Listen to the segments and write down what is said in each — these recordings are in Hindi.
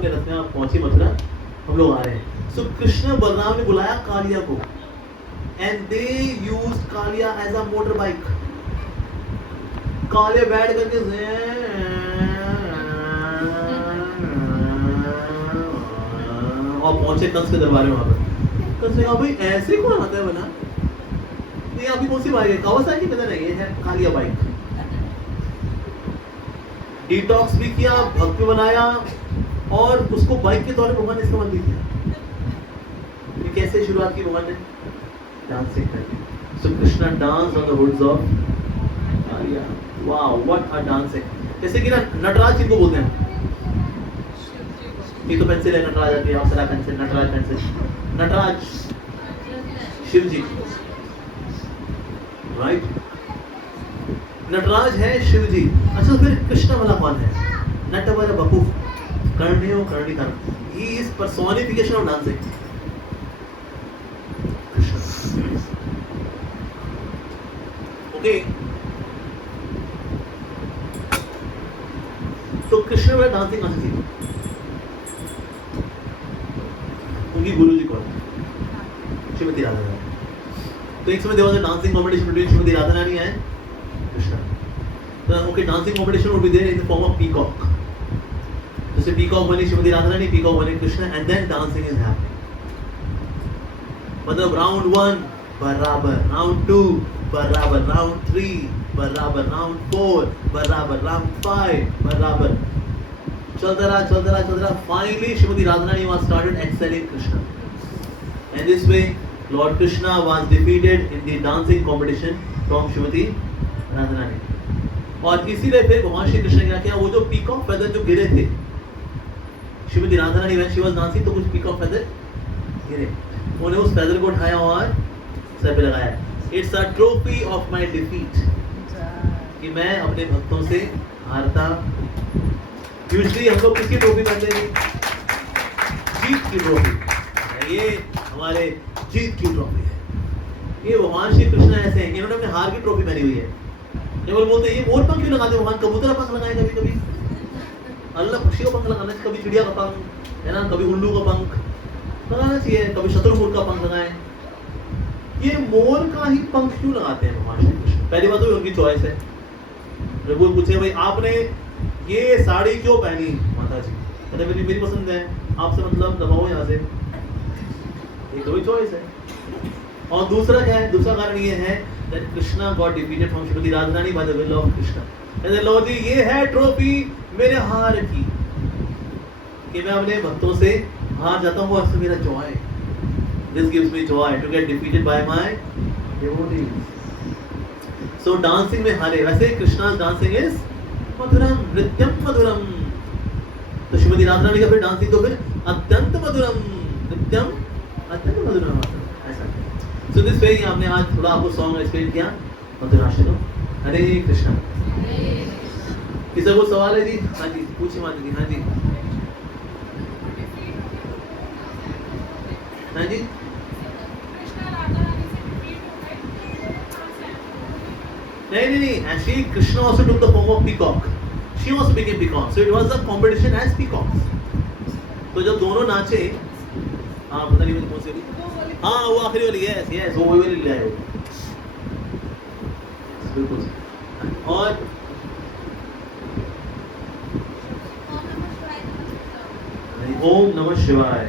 अपने रथ में, आप पहुंचे मथुरा, हम लोग आ रहे हैं। सो कृष्ण बलराम ने बुलाया कालिया को, and they used Kaliya as a motor bike. काले बैठ करके और पहुंचे कंस के दरबार में। वहां पर कंस ने कहा भाई ऐसे कौन आता है बना, ये अभी कौन सी बाइक है, कावासाकी पता नहीं, ये है कालिया बाइक। डिटॉक्स भी किया, भक्त बनाया, और उसको बाइक के तौर पर भगवान ने इस्तेमाल भी किया। ये कैसे शुरुआत की भगवान ने, डांसिंग करके। So Krishna dance on the hoods of Kaliya. Wow what a dancing. जैसे कि ना नटराज जिनको बोलते हैं, ये तो पेंसिल है, नटराज आती है, अप्सरा पेंसिल, नटराज पेंसिल, नटराज शिव जी, राइट, नटराज है शिव जी। अच्छा फिर कृष्ण वाला कौन है, नट वाला बपू, कर्णियो कर्णी कर्ण, he is personification of dancing. Okay, तो कृष्ण वाला डांसिंग कहां से सीखा, उनकी गुरु जी कौन, श्रीमती राधा रानी। तो एक समय there was a dancing competition between Shrimati Radha Rani and Krishna. Okay, dancing competition would be there in the form of peacock. So peacock बनी श्रीमती राधा रानी, peacock बनी Krishna, and then dancing is happening. मतलब round 1 बराबर, round 2 बराबर, round 3 बराबर, round 4 बराबर, round 5 बराबर, चलता रहा। Finally Shrimati Radha Rani was started excelling Krishna, and this way Lord Krishna was defeated in the dancing competition from Shrimati Radha रानी। और इसीलिए फिर भगवान श्री कृष्ण ने क्या किया, वो जो पीकॉक फेदर जो गिरे थे श्रीमती राधा रानी व्हेन शी वाज डांसिंग, तो कुछ पीकॉक फेदर गिरे, उन्होंने उस फेदर को उठाया और सर पे लगाया। It's a trophy of my defeat, कि मैं अपने भक्तों से हारता। यूजुअली हम लोग किसकी ट्रॉफी करते हैं, जीत की ट्रॉफी, ये हमारे जीत की ट्रॉफी है। ये भगवान श्री कृष्ण ऐसे हैं, इन्होंने अपने हार की ट्रॉफी पहनी हुई है। केवल बोलते हैं ये मोर पंख क्यों लगाते, भगवान कबूतर का पंख लगाए, कभी कभी अल्लाह पक्षी का पंख लगाना चाहिए, कभी चिड़िया का पंख है ना, कभी उल्लू का पंख लगाना चाहिए, कभी शत्रुमुर्ग का पंख लगाए। ये मोर का ही पंख क्यों लगाते हैं भगवान श्री कृष्ण? पहली बात तो उनकी चॉइस है। प्रभु पूछे भाई आपने ये साड़ी क्यों पहनी माता जी, अरे मेरी पसंद है, आपसे मतलब दबाओ यहाँ से, ये तो चॉइस है। और दूसरा क्या है, दूसरा कारण ये है that Krishna got defeated from Shrimati Radha Rani by the will of Krishna, and then Lord जी ये है ट्रॉफी मेरे हार की, कि मैं अपने भक्तों से हार जाता हूँ, और इससे मेरा Joy, this gives me joy to get defeated by my devotees. So dancing में हारे, वैसे Krishna's dancing is मधुरम, नृत्यम मधुरम। तो श्रीमती राधा रानी का फिर डांसिंग तो फिर अत्यंत मधुरम, नृत्यम अत्यंत मधुरम, ऐसा। So this way हमने आज थोड़ा आपको सॉन्ग एक्सप्लेन किया मधुराशनम। हरे कृष्णा। किसी को सवाल है जी? हाँ जी पूछिए माता जी। हाँ जी हाँ जी। नहीं, actually Krishna also took the form of peacock. She also became peacock. So it was a competition as peacocks. तो जब दोनों नाचे, हाँ पता नहीं मुझे कौन सी, हाँ वो आखिरी वाली, यस वो वही वाली ले आए बिल्कुल। और ओम नमः शिवाय,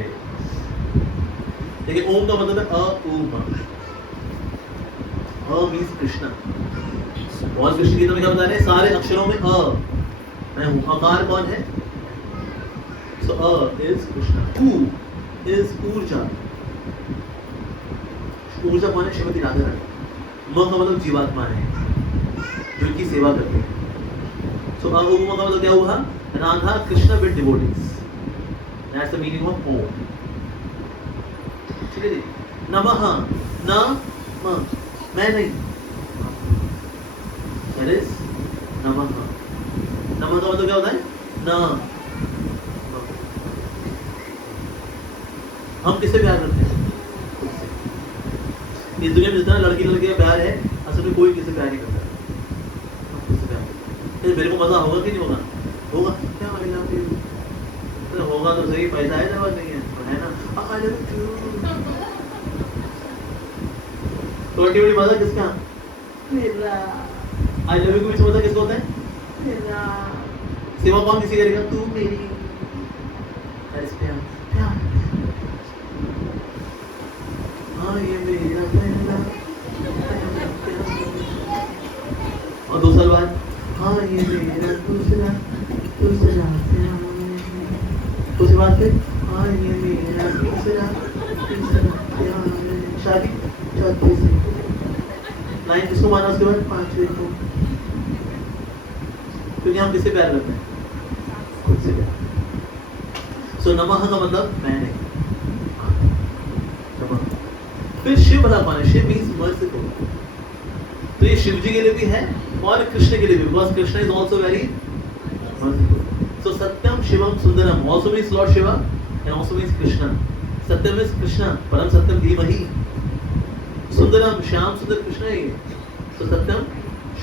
देखिए ओम का मतलब है अ मीन्स कृष्णा। और कृष्ण गीता में क्या बता रहे हैं, सारे अक्षरों में अ मैं हूँ। अकार कौन है, सो अ इज कृष्णा, ऊ इज ऊर्जा, ऊर्जा कौन है, श्रीमती राधा रानी। म का मतलब जीवात्मा है जो इनकी सेवा करते हैं। सो अब ओम का मतलब क्या हुआ, Radha Krishna with devotees, that's the meaning of Om. ठीक है जी। नमः, न म मैं नहीं, दैट इज नमः। नमः का मतलब क्या होता है, न। हम किससे प्यार करते हैं, इस दुनिया में जितना लड़की लड़के का प्यार है, असल में कोई किसी प्यार नहीं करता। मेरे को मजा होगा कि नहीं होगा, होगा क्या, होगा तो सही, पैसा है जरूरत नहीं है, है ना? I love you. तो बड़ी बड़ी बात किसका? मेरा। आई लव यू के बीच मजा किसको होता है? मेरा। सेवा कौन किसी करेगा? तू मेरी। प्यार। हाँ ये मेरा पहला। और 2 साल बाद हाँ ये मेरा दूसरा प्यार। उसके बाद फिर हाँ ये मेरा तीसरा प्यार। शादी चौथे से 9 किसको माना, उसके बाद 5वें को। क्योंकि हम किससे प्यार करते हैं? खुद से प्यार। सो नमः का मतलब मैंने। फिर शिव भला कौन है? Shiva means merciful. तो ये शिव जी के लिए भी है और कृष्ण के लिए भी, because Krishna is also very merciful. So Satyam Shivam Sundaram also means Lord Shiva and also means Krishna. Satyam means Krishna, परम सत्यम धीमहि। सुंदरम श्याम सुंदर कृष्ण है। So Satyam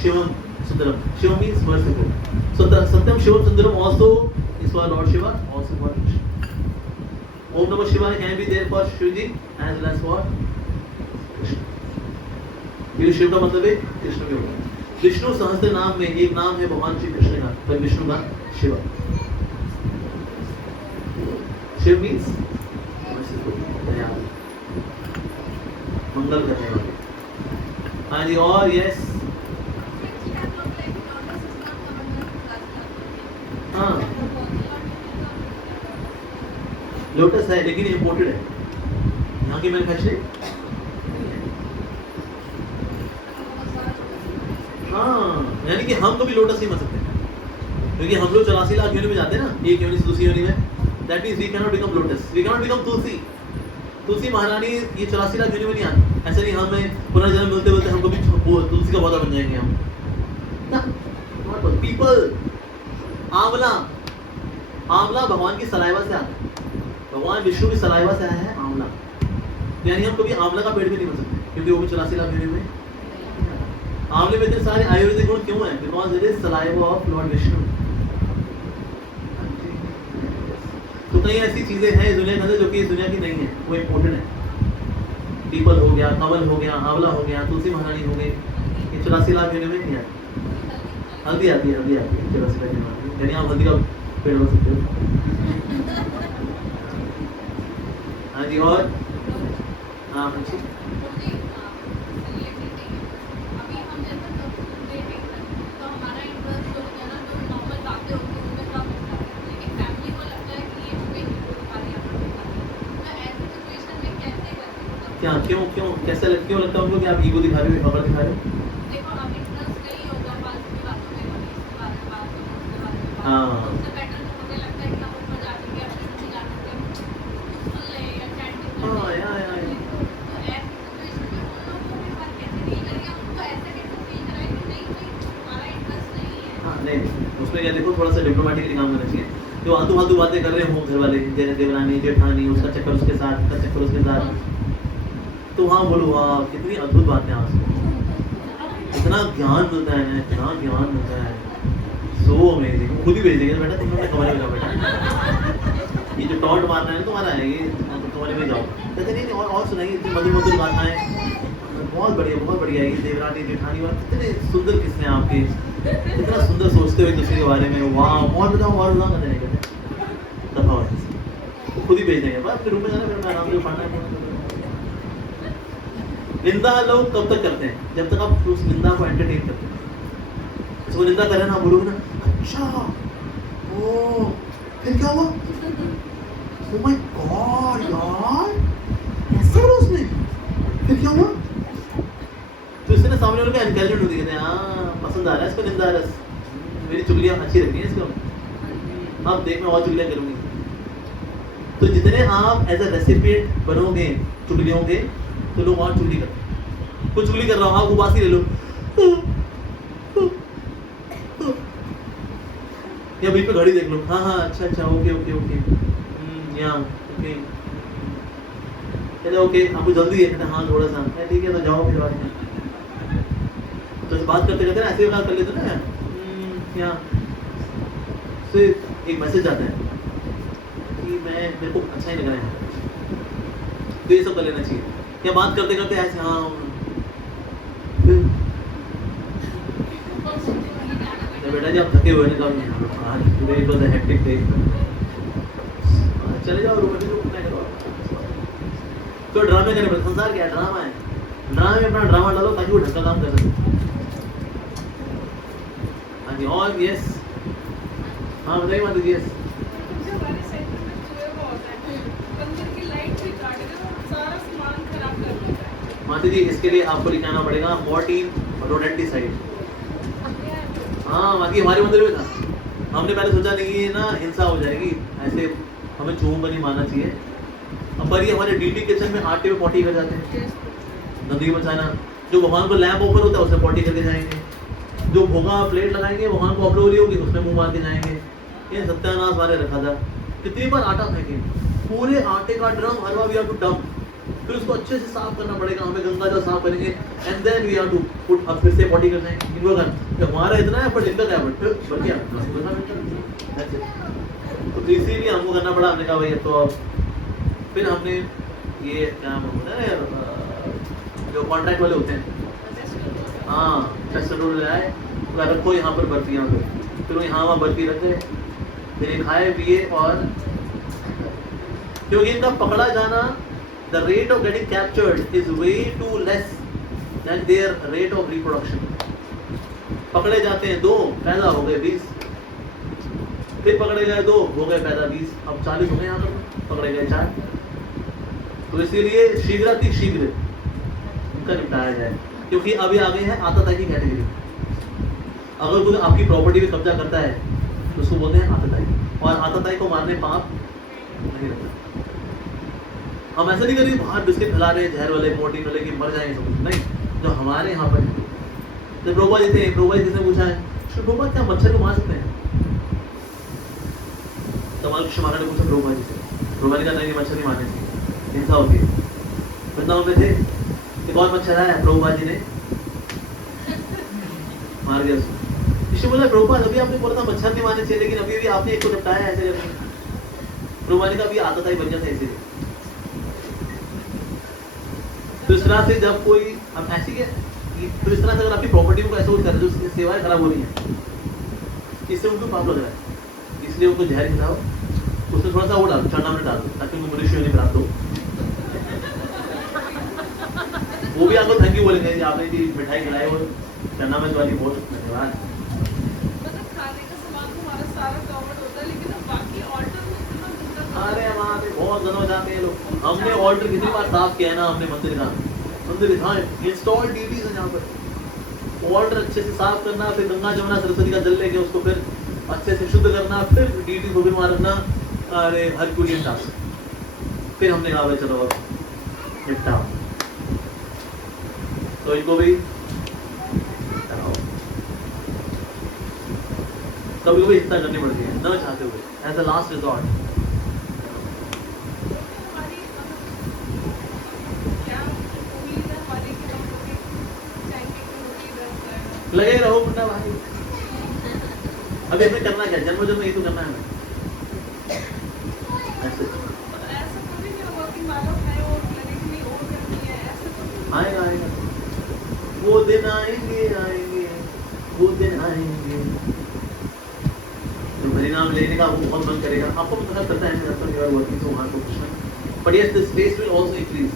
Shivam Sundaram, Shiva means merciful. So Satyam Shivam Sundaram also is for Lord Shiva, also for Krishna. Om Namah Shivaya can be there for Shivji as well as for Krishna. ये शिव का मतलब है कृष्ण भी होगा। विष्णु सहस्त्र नाम में एक नाम है भगवान श्री कृष्ण का, पर विष्णु का शिव। शिव मीन्स मंगल करने वाले। हाँ जी, और यस हाँ लोटस है लेकिन इम्पोर्टेड है, यहाँ की मैन्युफैक्चरिंग। हाँ यानी कि हम कभी लोटस नहीं बन सकते, क्योंकि हम लोग 84 लाख योनि में जाते हैं ना, एक योनि से दूसरी योनि में। That means we cannot become lotus, we cannot become tulsi. Tulsi Maharani ये 84 लाख योनि में नहीं आती। ऐसा नहीं हमें पुनर्जन्म मिलते मिलते हम कभी तुलसी का पौधा बन जाएंगे हम ना। पीपल, आंवला, आंवला भगवान की सलाइवा से आता है, भगवान विष्णु की सलाइवा से आया है आंवला। यानी हम कभी आंवला का पेड़ भी नहीं बन सकते, क्योंकि वो भी 84 लाख योनि में। आंवले में इतने सारे आयुर्वेदिक गुण क्यों हैं? Because it is saliva of Lord Vishnu. तो कई ऐसी चीजें हैं इस दुनिया के अंदर जो कि इस दुनिया की नहीं है, वो इम्पोर्टेंट है। पीपल हो गया, कमल हो गया, आंवला हो गया, तुलसी महारानी हो गई, ये 84 लाख योनि में नहीं आती। हल्दी आती है, हल्दी आती है 84 लाख योनि में, यानी आप हल्दी का पेड़ बन सकते हो। हाँ जी, और हाँ अच्छी क्या क्यों क्यों कैसा क्यों लगता है उनको कि आप ईगो दिखा रहे हो, खबर दिखा रहे हो? देखो अब इंटरेस्ट नहीं होगा फालतू की बातों में, इसके बारे में बात करो, उसके बारे में बात हाँ। करो। उससे बेटर तो मुझे लगता है कि हम ऊपर जाकर के अपने से जाकर के सुन ले या चैटिंग कर हाँ, ले। या। तो ऐसी सिचुएशन में उन लोगों के साथ कैसे डील करेंगे? उनको ऐसा कैसे फील कराएं कि नहीं भाई हमारा इंटरेस्ट नहीं है। हाँ नहीं, उसमें क्या देखो थोड़ा सा डिप्लोमेटिकली काम करना चाहिए। जो आलतू फालतू बातें कर रहे हो घर वाले, देवरानी जेठानी, उसका चक्कर उसके साथ, उसका चक्कर उसके साथ, तो वहाँ बोलो वाह कितनी अद्भुत बातें हैं आपसे, इतना ज्ञान मिलता है ना, इतना ज्ञान मिलता है, सो अमेजिंग। खुद ही भेज देंगे बेटा, तुम लोग कमरे में जाओ बेटा, ये जो टॉन्ट मारना है तुम्हारा है, ये कमरे में जाओ। कहते नहीं और सुनाइए, इतनी मधुर मधुर गाथाएं, बहुत बढ़िया ये देवरानी जेठानी वाला, कितने सुंदर किस्से हैं आपके, इतना सुंदर सोचते हो एक दूसरे के बारे में, वाह और बताओ कहते नहीं कहते दफा हो, खुद ही भेज देंगे बस, फिर रूम में जाना, फिर आराम से पढ़ना है। निंदा लोग कब तक करते हैं? जब तक आप उस निंदा को एंटरटेन करते हैं। इसको निंदा कर रहे ना, बोलोगे ना अच्छा ओ फिर क्या हुआ, ओ माय गॉड यार ऐसा बोला उसने, फिर क्या हुआ, तो इससे ना सामने वाले को एनकरेजमेंट होती है, हाँ पसंद आ रहा है इसको निंदा रस, मेरी चुगलियां अच्छी लगती हैं इसको, अब देख मैं और चुगलियां करूंगी। तो जितने आप एज अ रेसिपिएंट बनोगे चुगलियों के, तो लोग और चुगली करते हैं। कुछ चुगली कर रहा हूँ, आप उबासी ले लो या बीच में घड़ी देख लो, हाँ अच्छा ओके या ओके, कहते ओके आपको जल्दी है, कहते हाँ थोड़ा सा, ठीक है तो जाओ फिर बात में। तो इस बात करते करते ना ऐसे बात कर लेते ना, या फिर एक मैसेज आता है कि मेरे को अच्छा ही लग रहा है यहाँ पे। तो ये सब कर लेना चाहिए। या बात करते करते ऐसे हाँ फिर तो बेटा जी आप थके हुए हैं कम आज today it was a hectic day, चले जाओ रूम में जो करना है करो। तो ड्रामे करने पर संसार क्या है, ड्रामा है। ड्रामे में अपना ड्रामा डालो ताकि वो ढंग का काम कर सके। हाँ जी और यस हाँ बताइए माता जी। यस जो हमारे सेंटर में चूहे बहुत हैं, मंदिर की लाइट भी काट के वो सारा सामान खराब कर देता है। माता जी इसके लिए आपको लेके आना पड़ेगा मॉर्टीन रोडेंटिसाइड। हाँ बाकी हमारे मंदिर में था, हमने पहले सोचा नहीं ये ना हिंसा हो जाएगी, ऐसे हमें चूहों का नहीं मानना चाहिए। अब पर ये हमारे डीटी किचन में आटे में पॉटी कर जाते हैं, नदी बचाना। जो भगवान को लैंप ऑफर होता है उसमें पॉटी करके जाएंगे, जो भोगा प्लेट लगाएंगे भगवान को ऑफर हो रही होगी उसमें मुंह मार के जाएंगे। ये सत्यानाश वाले रखा था। कितनी बार आटा फेंके, पूरे आटे का ड्रम हलवा वी हैव टू डंप, फिर उसको अच्छे से साफ करना पड़ेगा, हमें गंगा जल साफ करेंगे and then we have to put, अब फिर से पॉटी कर जाएंगे। इनको कर हमारा इतना है पर इनका क्या बट बढ़ गया। तो इसीलिए हमको करना पड़ा। हमने कहा भैया तो अब फिर हमने ये क्या होता है जो कॉन्ट्रैक्ट वाले होते हैं, हाँ फेस्टिवल लाए तो रखो यहाँ पर बर्फी, यहाँ पे फिर वो यहाँ वहाँ बर्फी रख गए, फिर ये खाए पिए। और क्योंकि इनका पकड़ा जाना, the rate of getting captured is way too less than their rate of reproduction. पकड़े जाते हैं 2 पैदा हो गए 20, फिर पकड़े गए 2 हो गए पैदा 20, अब 40 हो गए यहाँ पर, पकड़े गए 4। तो इसीलिए शीघ्र उनका निपटाया जाए, क्योंकि अभी आ गए हैं आतताई की कैटेगरी। अगर कोई आपकी प्रॉपर्टी पे कब्जा करता है तो उसको बोलते हैं आतताई, और आतताई को मारने पाप नहीं लगता। हम ऐसा नहीं करेंगे बाहर बिस्किट खिला रहे हैं जहर वाले मोर्टीन वाले कि मर जाएंगे सब, नहीं। जो हमारे यहाँ पर जब प्रभुपा जी थे, प्रभुपा जी से पूछा है प्रभुपा क्या मच्छर को मार सकते हैं? तमाल कृष्ण महाराज ने पूछा प्रभुपा जी से, प्रभुपा जी का नहीं मच्छर नहीं मारने चाहिए, हिंसा होती है। वृंदावन में थे कि कौन मच्छर आया, प्रभुपा जी ने मार दिया उसको। कृष्ण बोला प्रभुपा अभी आपने बोला था मच्छर नहीं मारने चाहिए, लेकिन अभी भी आपने एक को निपटाया है ऐसे करके। प्रभुपा जी का भी आतताई बन जाता है इसीलिए। तो इस तरह से जब कोई हम ऐसी के तो इस तरह से अगर आपकी प्रॉपर्टी को ऐसे कर रहे जो सेवाएं खराब हो रही हैं, इससे उनको पाप लग रहा है, इसलिए उनको जहर खिलाओ, उसमें थोड़ा सा वो डालो, चना में डाल दो ताकि उनको मनुष्य नहीं प्राप्त हो। वो भी आपको थैंक यू बोलेंगे आपने जी मिठाई खिलाई और चना में वाली, बहुत धन्यवाद। मतलब खाने का सामान हमारा सारा कवर्ड होता है, लेकिन अब बाकी ऑल्टर में इतना गंदा। अरे वहाँ पे बहुत गंदा हो जाते हैं लोग। हमने ऑल्टर कितनी बार साफ किया है ना, हमने मंदिर का हाँ इंस्टॉल डीटीज है यहाँ पर। ऑल्टर अच्छे से साफ करना, फिर गंगा जमुना सरस्वती का जल लेके उसको फिर अच्छे से शुद्ध करना, फिर डीटी को भी मारना। अरे हरकुलियन टास्क। फिर हमने कहा चलो अब निपटाओ, तो इनको भी कभी कभी हिस्सा करनी पड़ती है न चाहते हुए, एज अ लास्ट रिजॉर्ट। लगे रहो मुन्ना भाई। अभी हमें करना क्या, जन्म जन्म ये तो करना है हमें। ऐसे आएगा आएगा वो दिन, आएंगे आएंगे वो दिन आएंगे। तो परिणाम लेने का वो बहुत मन करेगा, आपको पता करता है working so hard for Krishna, but yes this space will also increase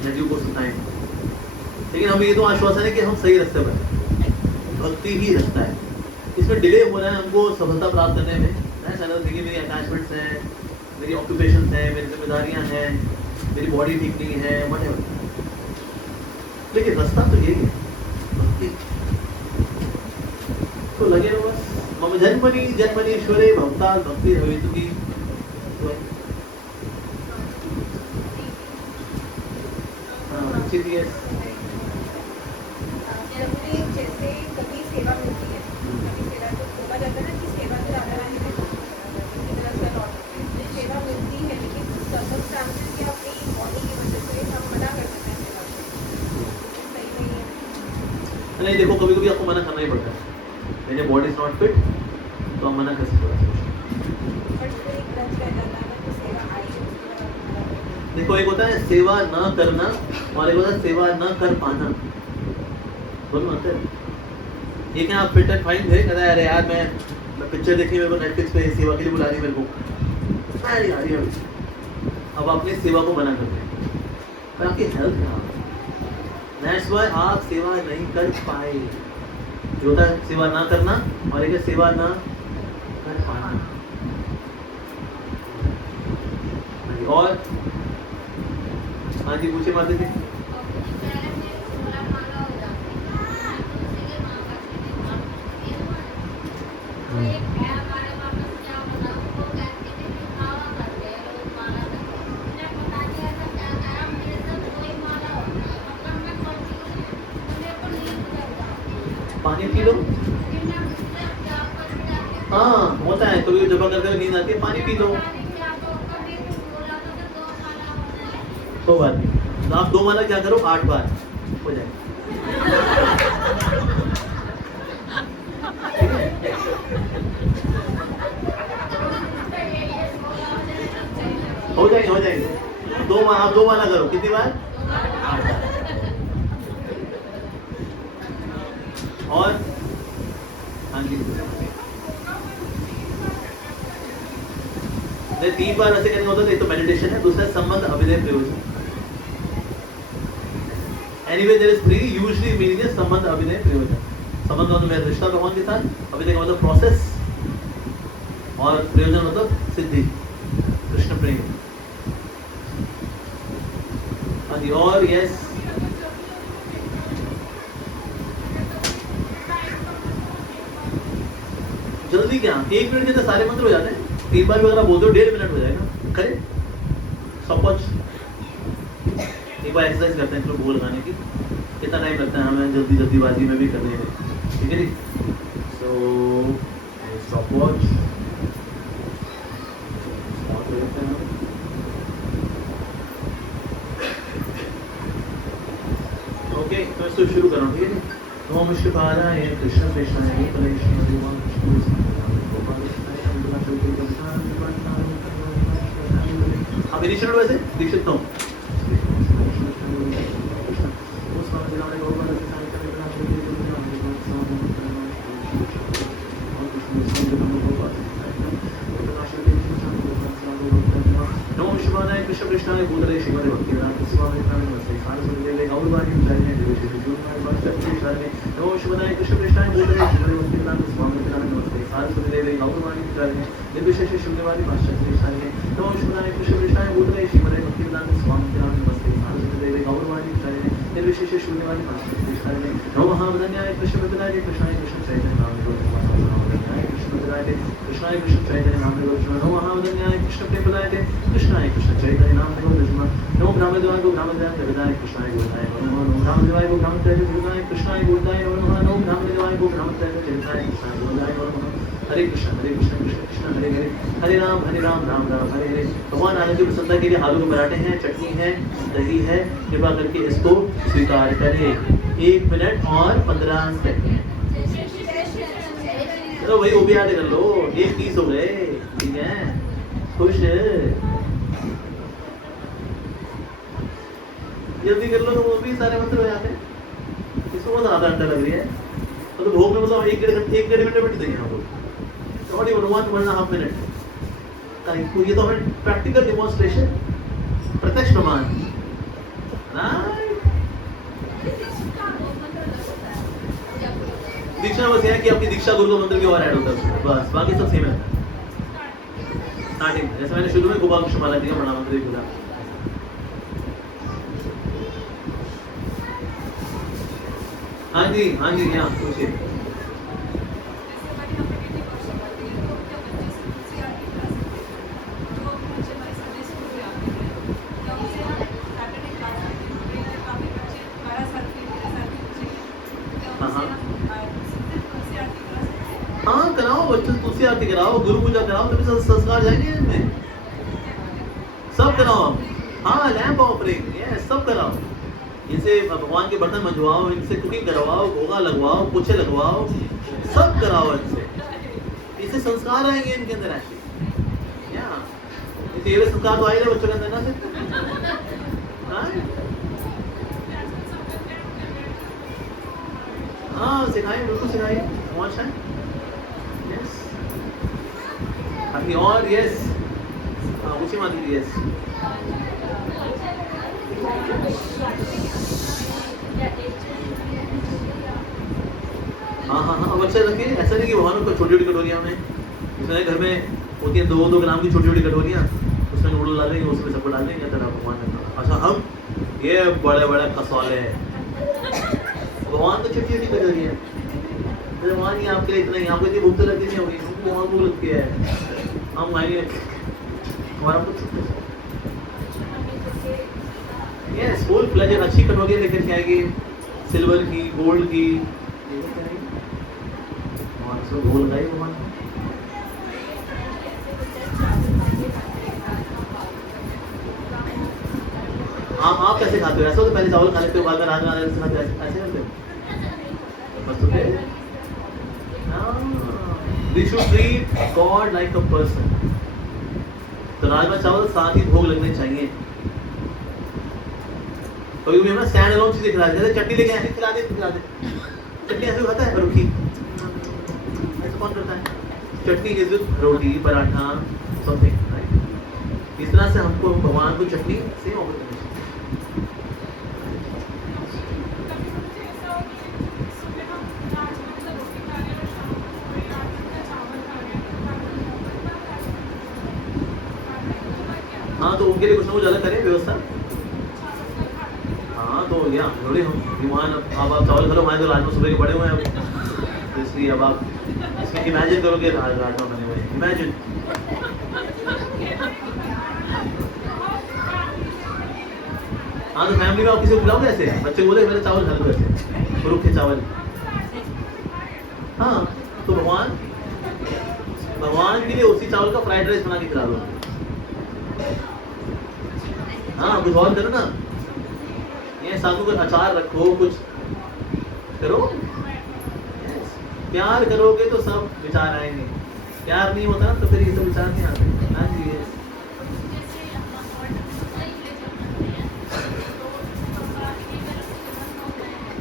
in due course of time. लेकिन हमें ये तो आश्वासन है कि हम सही रास्ते पर हैं, भक्ति ही रास्ता है। इसमें डिले हो रहा है हमको सफलता प्राप्त करने में, देखिए मेरी अटैचमेंट्स हैं, मेरी ऑक्यूपेशंस हैं, मेरी जिम्मेदारियां हैं, मेरी बॉडी ठीक नहीं है, व्हाटएवर, लेकिन रास्ता तो यही है भक्ति। तो लगे रहो बस। मम जन्मनि जन्मनीश्वरे भक्ता भक्ति भवितुकी। जैसे कभी सेवा मिलती है, कभी सेवा तो बोला जाता है ना कि सेवा तो राधा रानी में सेवा मिलती है, लेकिन सर्कमस्टांसेस या अपनी बॉडी की वजह से हम मना कर देते हैं सेवा से, सही नहीं है। नहीं देखो कभी कभी आपको मना करना ही पड़ता है, मेरे बॉडी इज नॉट फिट तो हम मना कर सकते हैं। बट एक देखो एक होता है सेवा ना करना और एक होता है सेवा ना कर पाना, दोनों होते हैं। ये क्या आप फिट एंड फाइन थे, कहता है अरे यार मैं पिक्चर देखनी, मेरे को नेटफ्लिक्स पे सेवा के लिए बुला रही मेरे को, मैं नहीं आ रही हूँ। अब अपनी सेवा को मना करते हैं पर आपकी हेल्थ खराब है, दैट्स व्हाई आप सेवा नहीं कर पाए। जो होता है सेवा ना करना और एक है सेवा ना कर पाना। और हाँ जी पूछे माता जी। पानी पी लो, हाँ होता है कभी जब करते हुए नींद आती है, पानी पी लो, तो बात नहीं। तो आप 2 माला क्या करो, 8 बार हो जाए, हो जाएंगे। 2 माला करो, कितनी बार, 8 बार। और हाँ जी 3 बार ऐसे करना होता है। एक तो मेडिटेशन है, दूसरा संबंध अभिनय प्रयोजन। Anyway there is 3 usually meaning है संबंध अभिनय प्रयोजन। संबंध मतलब मेरा रिश्ता भगवान के साथ, अभिनय का मतलब प्रोसेस, और प्रयोजन मतलब सिद्धि, कृष्ण प्रेम। हाँ जी और यस जल्दी क्या 1 मिनट के अंदर सारे मंत्र हो जाते हैं। 3 बार भी अगर आप बोलते हो 1.5 मिनट हो जाएगा, करें सब कुछ। एक बार एक्सरसाइज करते हैं बोल लगाने की, कितना टाइम लगता है हमें जल्दीबाजी में भी करने में, ठीक है जी। सो स्टॉप वॉच ओके, तो इसको शुरू करो, ठीक है जी। ओम शिवाय कृष्ण कृष्णाय आप इनिशियल वैसे दीक्षित हूँ। नमो शिवाय कृष्ण कृष्णाय भूतले श्रीमते भक्तिवेदांत स्वामी नमस्ते सारस्वती देवी गौरवाणी विचारिणे देवी नमो शिवाय कृष्ण कृष्णाय भूतले श्रीमते भक्तिवेदांत स्वामी नमस्ते सारस्वती देवी गौरवाणी विचारिणे निर्विशेष शून्यवादी पाश्चात्य सारिणे नमो शिवाय कृष्ण कृष्णाय भूतले श्रीमते भक्तिवेदांत स्वामी नमस्ते सारस्वती देवी गौरवाणी विचारिणे निर्विशेष शून्यवादी पाश्चात्य सारिणे नमो महावदन्याय कृष्ण विद्याय कृष्णाय कृष्ण चैतन्य नाम कृष्णाय कृष्ण चैतन्य नाम नमो महावदन्याय कृष्ण प्रेमदाय कृष्णाय कृष्ण चैतन्य नाम नमो ब्रह्मदेवाय को ब्रह्मदेवाय प्रदाय कृष्णाय गुरुदाय नमो ब्रह्मदेवाय को ब्रह्मदेवाय गुरुदाय कृष्णाय गुरुदाय नमो नमो ब्रह्मदेवाय को ब्रह्मदेवाय चैतन्य कृष्णाय गुरुदाय नमो हरे कृष्ण कृष्ण कृष्ण हरे हरे हरे राम राम राम हरे हरे। भगवान आनंद की प्रसन्नता के लिए आलू के पराठे हैं, चटनी है, दही है, कृपा करके इसको स्वीकार करें। 1 मिनट और 15 सेकंड। चलो भाई वो भी याद कर लो, 1:30 हो गए, ठीक है खुश जल्दी कर लो तो वो भी सारे मंत्र हो जाते हैं। इसको मतलब आधा घंटा लग रही है, तो भोग में मतलब 1-1.5 मिनट बैठ देंगे हम लोग, नॉट इवन 1.5 मिनट। ये तो हमें प्रैक्टिकल डिमॉन्स्ट्रेशन, प्रत्यक्ष प्रमाण। दीक्षा बस यह है कि अपनी दीक्षा गुरु का मंत्र भी और ऐड होता है, बस बाकी सब सेम है। स्टार्टिंग जैसे मैंने शुरू में गोपाल कृष्ण माला जी का प्रणाम मंत्र बोला। हाँ जी यहाँ पूछिए। हाँ कराओ, बच्चों तुलसी आरती कराओ, गुरु पूजा कराओ, तभी संस्कार जाएंगे इनमें, सब कराओ। हाँ लैंप ऑफरिंग ये सब कराओ, इनसे भगवान के बर्तन मंजवाओ, इनसे कुकिंग करवाओ, भोगा लगवाओ, पोछे लगवाओ, सब कराओ इनसे, इससे संस्कार आएंगे इनके अंदर ऐसे। तो ये संस्कार तो आएगा बच्चों के अंदर ना से। हाँ हाँ सिखाएं, बिल्कुल सिखाएं। और शायद यस अभी और यस हाँ उसी माती यस हाँ हाँ हाँ बच्चे रखिए। ऐसा नहीं कि भगवान को छोटी छोटी कटोरियाँ में, इसमें घर में होती है 2-2 ग्राम की छोटी छोटी कटोरियाँ, उसमें नूडल डालेंगे, उसमें सबको डाल देंगे तरह भगवान ने। अच्छा हम ये बड़े बड़े कसौले हैं, भगवान तो छोटी छोटी कटोरियाँ। भगवान ये आपके लिए इतना ही, आपको इतनी भूख तो लगती नहीं होगी, हमको बहुत भूख लगती है, हम खाएंगे हमारा कुछ यस फुल फ्लेज अच्छी कटोरियाँ लेकर के आएगी, सिल्वर की, गोल्ड की, और इसमें गोल्ड लगाई भगवान। आप कैसे खाते हो? ऐसा तो पहले चावल खा लेते हो, बाद में राजमा खाते हो, ऐसे करते हो? बस तो फिर we should treat God like a person। तो राजमा चावल साथ ही भोग लगने चाहिए। कभी भी हमें स्टैंड अलोन चीजें खिला दे, जैसे चटनी लेके आए खिला दे। चटनी ऐसे खाता है रूखी, ऐसा कौन करता है? Chutney is roti, paratha, something right. इस तरह से हमको भगवान को चटनी से ऑफर करनी चाहिए। हाँ तो उनके लिए कुछ ना कुछ अलग करें व्यवस्था। हाँ तो या थोड़ी हम विमान अब आप चावल खा लो, हमारे तो राजमा सुबह के पड़े हुए हैं अब, तो इसलिए अब आप इसमें इमेजिन करोगे राजमा बने हुए हैं, इमेजिन। हाँ तो फैमिली में आप किसी को खिलाओगे ऐसे? बच्चे बोले मेरे चावल खा लो ऐसे, रूखे चावल। हाँ तो भगवान के लिए उसी चावल का फ्राइड राइस बना के खिला दो। हाँ कुछ और करो ना, ये साथ में कुछ अचार रखो, कुछ करो। प्यार करोगे तो सब विचार आएंगे, प्यार नहीं होता तो फिर ये सब विचार नहीं आते। हाँ जी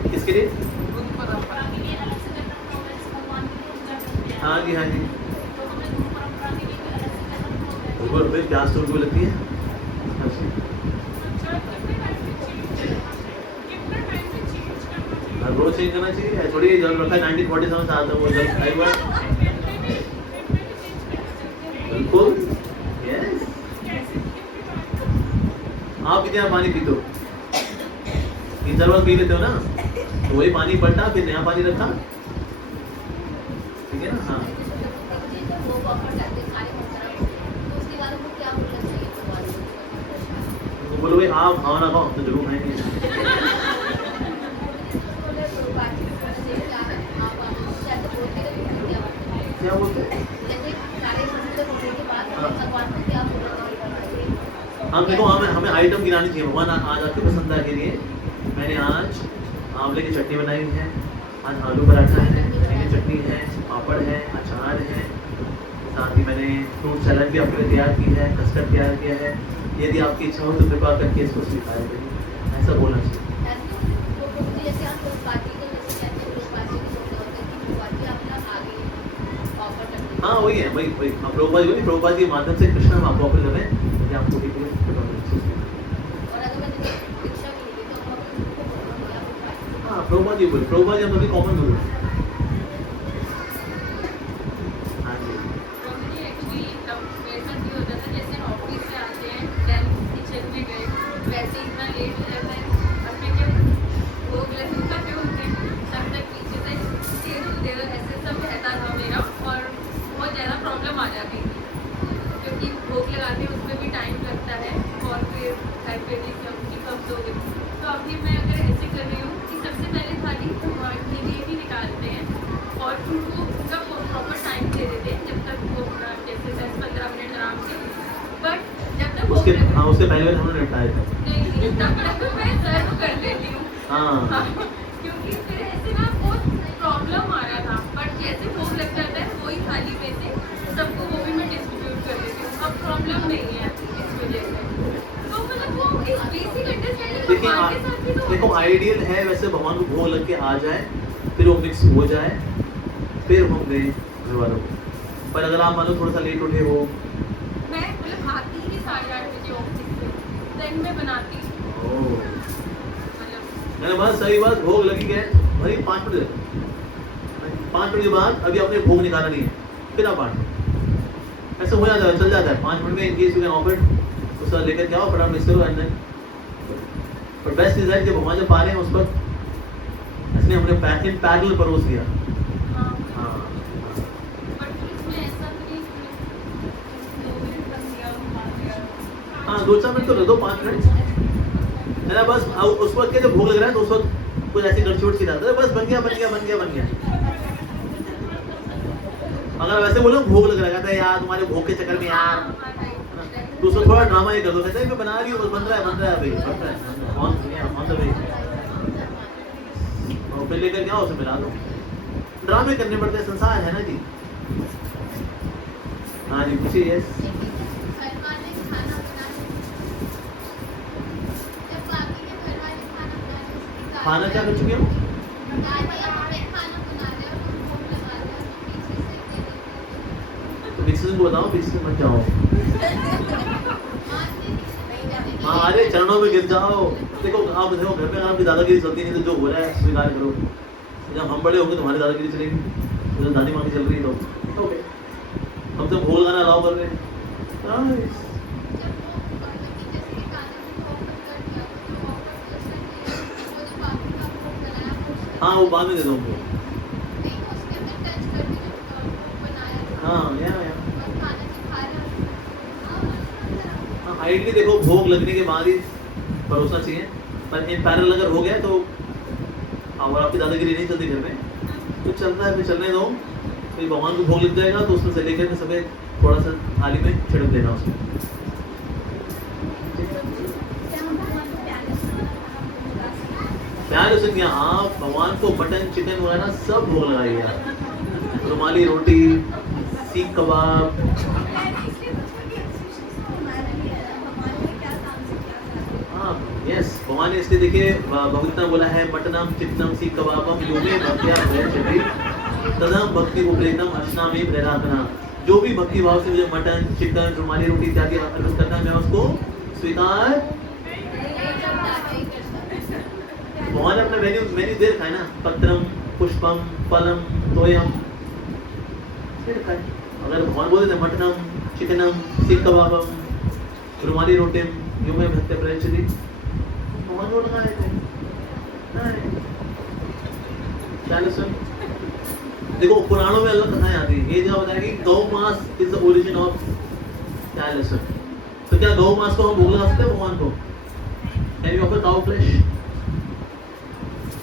किसके लिए? हाँ जी हाँ जी बिल्कुल, प्याज तो उनको लगती है। रोज चेंज करना चाहिए, थोड़ी जल रखा है 1947 से आता है वो जल खाई हुआ। बिल्कुल यस। आप कितना पानी पीते हो? 3-4 बार पी लेते हो ना, तो वही पानी पलटा फिर नया पानी रखा, ठीक है ना। हाँ तो बोलो भाई आप खाओ ना खाओ तो जरूर खाएंगे। क्या बोलते? हम देखो हमें आइटम गिनानी चाहिए। भगवान आज आपकी पसंद के लिए मैंने आज आंवले की चटनी बनाई है, आज आलू पराठा है, की चटनी है, पापड़ है, अचार है, साथ ही मैंने फ्रूट सैलड भी आपके लिए तैयार की है, कस्टर्ड तैयार किया है। यदि आपकी इच्छा हो तो कृपा करके इसको स्वीकार करिए, ऐसा बोलना चाहिए। हाँ वही है, वही हम प्रभुपाद के माध्यम से कृष्ण हम आपको ऑफर कर रहे हैं कि आपको भी हाँ प्रभुपाद जी बोले, प्रभुपाद जी हम सभी कॉमन गुरु। हाँ जी तो अभी मैं अगर ऐसे कर रही हूँ कि सबसे पहले थाली भगवान के लिए भी निकालते हैं और उनको उनका प्रॉपर टाइम दे देते हैं जब तक वो अपना जैसे 10-15 मिनट आराम से। बट जब तक उसके पहले हमने निपटाया था। नहीं तब तक मैं सर्व कर लेती हूँ। हाँ क्योंकि फिर ऐसे ना बहुत प्रॉब्लम आ रहा था, बट जैसे भोग लग जाता है वही थाली में से सबको वो भी मैं डिस्ट्रीब्यूट कर देती हूँ, अब प्रॉब्लम नहीं है। भगवान के साथ भी तो देखो होना चाहिए। आइडियल है वैसे भगवान को भोग लग के आ जाए, फिर वो मिक्स हो जाए, फिर हम दें घर वालों को। पर अगर आप मानो थोड़ा सा लेट उठे हो, मैं मतलब आती ही 8:30 बजे ऑफिस से, देन मैं बनाती हूँ। मतलब मैंने बात सही बात, भोग लगी गए भाई 5 मिनट 5 मिनट के बाद अभी आपने भोग निकाला नहीं है, फिर आप बांटो, ऐसे हो जाता है, चल जाता है 5 मिनट में। In case you can of it, उसका लेकर के आओ, फटाफट मिक्स करो एंड देन। पर बेस्ट इज दैट जब भगवान जब पा रहे हैं उस वक्त इसलिए हमने पैकिंग पैरल परोस दिया। हाँ, हाँ बट फिर इसमें ऐसा तो नहीं कि 2 मिनट बन गया, खा लिया। हाँ 2-4 मिनट तो रख दो, 5 मिनट है ना बस। अब उस वक्त क्या जब भोग लग रहा है तो उस वक्त कुछ ऐसी गड़चोट सी रहता है, बस बन गया बन गया बन गया बन गया। अगर वैसे बोलो भोग लग रहा है, कहता है यार तुम्हारे भोग के चक्कर में यार, तो उसको थोड़ा ड्रामा ये कर दो, कहते हैं मैं बना रही हूँ बस, बन रहा है अभी बन रहा है ऑन द वे, और फिर लेकर क्या उसे मिला दो। ड्रामे करने पड़ते हैं, संसार है ना जी। हाँ जी पूछिए। यस खाना क्या कर चुके हो? तो मिक्सिंग को बताओ, मिक्सिंग मत जाओ। हाँ अरे चरणों में गिर जाओ। देखो आप देखो घर में आपकी दादागिरी चलती नहीं तो जो हो रहा है स्वीकार करो। जब हम बड़े होंगे तुम्हारी दादागिरी चलेगी, तो जब दादी माँ की चल रही है तो ओके, हम तो भोग लगाना अलाउ कर रहे हैं। हाँ वो बाद में दे दो उनको। हाँ या हाँ आइडियली देखो भोग लगने के बाद ही परोसना चाहिए, पर इन पैरल अगर हो गया तो और आपकी दादागिरी नहीं चलती घर में तो चलता है, फिर चलने दो। फिर भगवान को भोग लग जाएगा तो उसमें से लेकर के सफेद थोड़ा सा थाली में छिड़क देना उसमें। प्यार उसे किया, हाँ भगवान को मटन चिकन वगैरह सब भोग लगाइए आप, रुमाली रोटी, सीख कबाब। हाँ यस भगवान ने इसलिए देखिए भगवत बोला है मटनम चिकनम सीख कबाबम योगे भक्त्या प्रयच्छति तदम भक्ति उपलेतम अश्नामी प्रेराधना। जो भी भक्ति भाव से मुझे मटन चिकन रुमाली रोटी इत्यादि अर्पित करना है मैं उसको स्वीकार। भगवान ने अपना मेन्यू दे रखा है ना, पत्रम पुष्पम फलम तोयम दे रखा है। अगर भगवान बोल देते मटनम चिकनम सीख कबाबम रुमाली रोटिम योगे भक्त्या प्रयच्छति, भगवान बोल रहा है क्या सुन। देखो पुराणों में अलग कथाएं आती है, ये जो बताया कि गौ mass is the origin of क्या लेसन। तो क्या गौ मास को हम भोग लगा सकते हैं भगवान को? Can you offer cow flesh?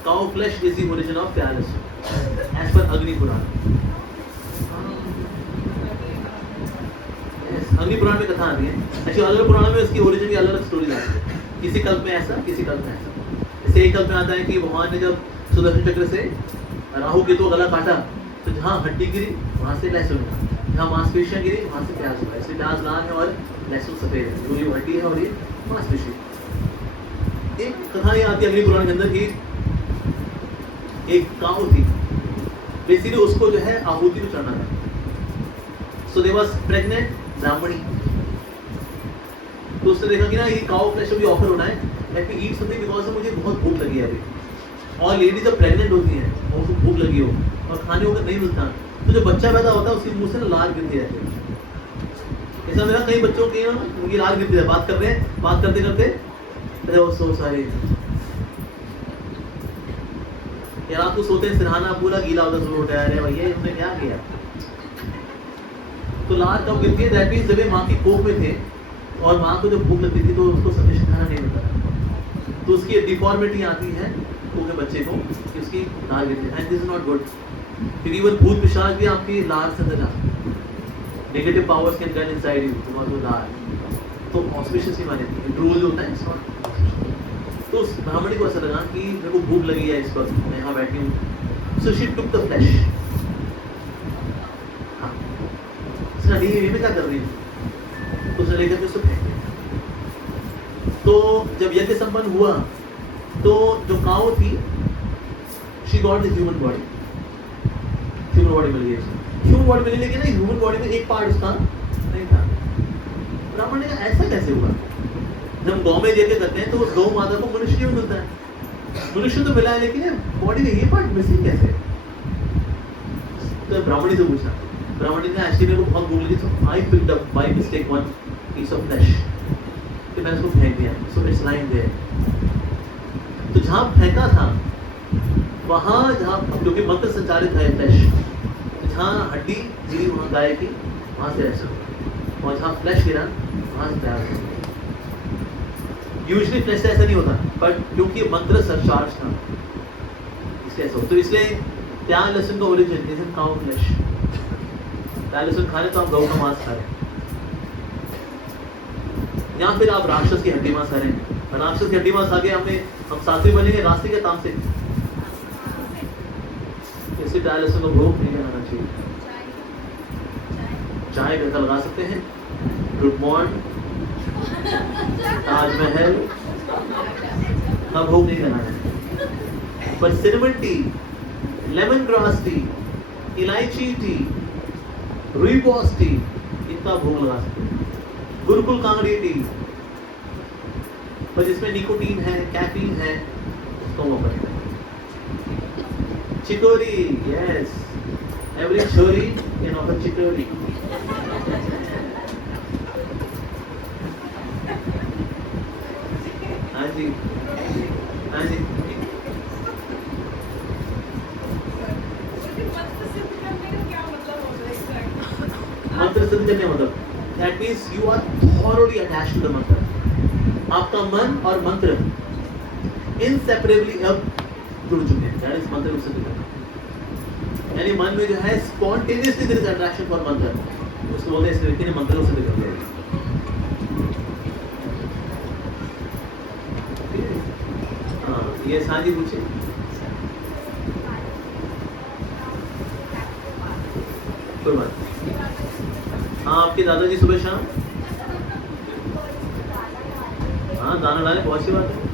Cow flesh is the origin of क्या लेसन एज पर अग्नि पुराण। अग्नि पुराण में कथा आती है, एक्चुअली अलग पुराण में इसकी ओरिजिन की अलग अलग स्टोरी आती है, किसी कल्प में ऐसा किसी कल्प में ऐसा। जैसे एक कल्प में आता है कि भगवान ने जब सुदर्शन चक्र से राहु केतु गला काटा तो जहाँ हड्डी गिरी वहाँ से लहसुन हुआ, जहाँ मांसपेशियाँ गिरी वहाँ से प्याज हुआ। इसलिए प्याज लाल है और लहसुन सफेद है, जो ये हड्डी है और ये मांसपेशी। एक कथा ये आती है अग्नि पुराण के अंदर की एक काऊ थी, बेसिकली उसको जो है आहुति में चढ़ना था। सो दे वाज प्रेग्नेंट ब्राह्मणी, तो उसने देखा कि ना ये काऊ फ्लेश भी ऑफर होना है, let me eat something because मुझे बहुत भूख लगी है अभी। और लेडी जब प्रेग्नेंट होती है और उसको भूख लगी हो और खाने को नहीं मिलता तो जो बच्चा पैदा होता है उसके मुंह से लार गिरती रहती है। ऐसा मेरा कई बच्चों की उनकी लार गिरती है, बात कर रहे हैं, बात करते करते अरे वो सो सारी यार आपको सोते हैं सिरहाना पूरा गीला होता शुरू होता है, अरे भैया हमने क्या किया। तो लार कब गिरती है? दैट मींस जब ये माँ की कोख में थे और माँ को जब भूख लगती थी तो उसको सफिशिएंट खाना नहीं मिलता, तो उसकी डिफॉर्मिटी आती है के बच्चे को कि उसकी लार गिरती है। And this is not good, क्योंकि वो भूत पिशाच भी आपकी लार से अंदर जाते हैं, negative powers can get inside you because of लार। तो ऑस्पिशियस ही माने ड्रूल होता है इसका। तो उस ब्राह्मणी को ऐसा लगा कि मेरे को भूख लगी है इस वक्त, मैं यहाँ बैठी हूँ। So she took the flash. हाँ उसने ये मैं क्या कर रही हूँ, उसने लेकर के उसको फेंक दिया। तो जब यज्ञ संपन्न हुआ तो जो काऊ थी, she got the human body मिल गई उसे। ह्यूमन बॉडी मिली, लेकिन ना ह्यूमन बॉडी में एक पार्ट उसका नहीं था। ब्राह्मण ने कहा ऐसा कैसे हुआ? जब हम गौ में यज्ञ करते हैं तो उस गौ माता को मनुष्य क्यों मिलता है? मनुष्य तो मिला है, लेकिन बॉडी का ये पार्ट मिसिंग कैसे? तो ब्राह्मणी से पूछा। ब्राह्मणी ने एक्चुअली मेरे को बहुत भूख लगी, तो I picked up by mistake one piece of flesh, तो मैंने उसको फेंक दिया। So it's lying there. तो जहाँ फेंका था वहाँ, जहाँ क्योंकि मंत्र संचालित है फ्लैश, तो जहाँ हड्डी गिरी वहाँ गाय की, वहाँ से ऐसा, और जहाँ फ्लैश गिरा वहाँ से तैयार हो। यूजुअली फ्लैश से ऐसा नहीं होता, बट क्योंकि मंत्र सरचार्ज था इसलिए ऐसा हो। तो इसलिए प्याज लहसुन का origin is in cow flash. प्याज लहसुन खाने तो आप गौ का मांस खा रहे हैं, या फिर आप राक्षस की हड्डी मांस खा रहे हैं। और राक्षस की हड्डी मांस आगे हम साथी बनेंगे रास्ते के ताम से। इससे प्याज लहसुन को भोग नहीं लगाना चाहिए। चाय घर लगा सकते हैं, गुड मॉर्निंग, ताजमहल का भोग नहीं लगाना है। पर cinnamon T, lemon grass tea, इलायची टी, रूईबॉस टी, इनका भोग लगा सकते हैं। गुरुकुल कांगड़ी टी, पर जिसमें निकोटीन है, कैफीन है, उसको वो करेगा। चिकोरी, यस, एवरी छोरी कैन ऑफर चिकोरी। हाँ जी, हाँ जी। मंत्र सिद्ध करने का मतलब, that means you are thoroughly attached to the mantra. आपका मन और मंत्र inseparably अब जुड़ चुके हैं। that is मंत्र को सिद्ध करना। यानी मन में जो है spontaneously there is attraction for मंत्र, उसको बोलते हैं इस व्यक्ति ने मंत्र को सिद्ध कर दिया। हाँ, ये साजी पूछे। कोई बात। हाँ, आपके दादाजी सुबह शाम, हाँ दाना डाले, बहुत सी बात है।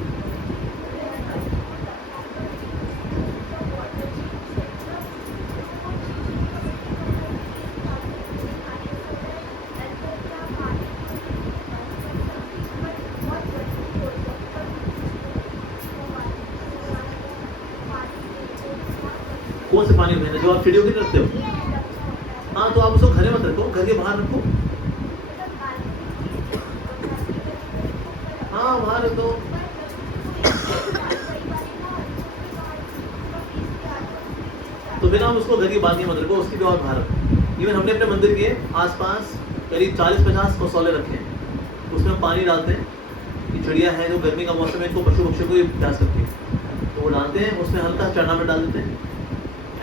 कौन से पानी में जो आप चिड़ियों के रखते हो? हाँ, तो आप उसको घर में मत रखो, घर के बाहर रखो। हाँ, वहां रख दो। तो फिर हम उसको घर की बात नहीं मत रखो, उसकी भी और बाहर रखो। इवन हमने अपने मंदिर के आसपास करीब 40-50 मसौले रखे हैं, उसमें हम पानी डालते हैं। ये चिड़िया है जो गर्मी का मौसम है, इनको पशु पक्षियों को प्यास लगती है, तो वो डालते हैं, उसमें हल्का चना में डाल देते हैं,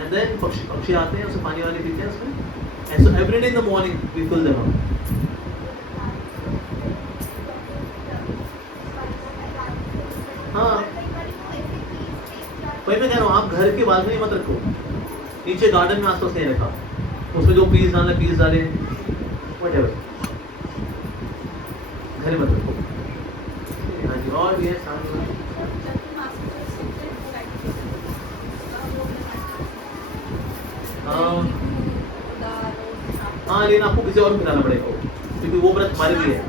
एंड देन पक्षी आते हैं, उसमें पानी वानी पीते हैं उसमें। And so every day in the morning we fill them up. हाँ, वही मैं कह रहा हूँ, आप घर के बालकनी मत रखो, नीचे गार्डन में आसपास नहीं रखा, उसमें जो पीस डाले, whatever, घर मत रखो। हाँ जी, और भी है सामने। हाँ, लेकिन आपको किसी और को खिलाना पड़ेगा, क्योंकि वो व्रत हमारे लिए है।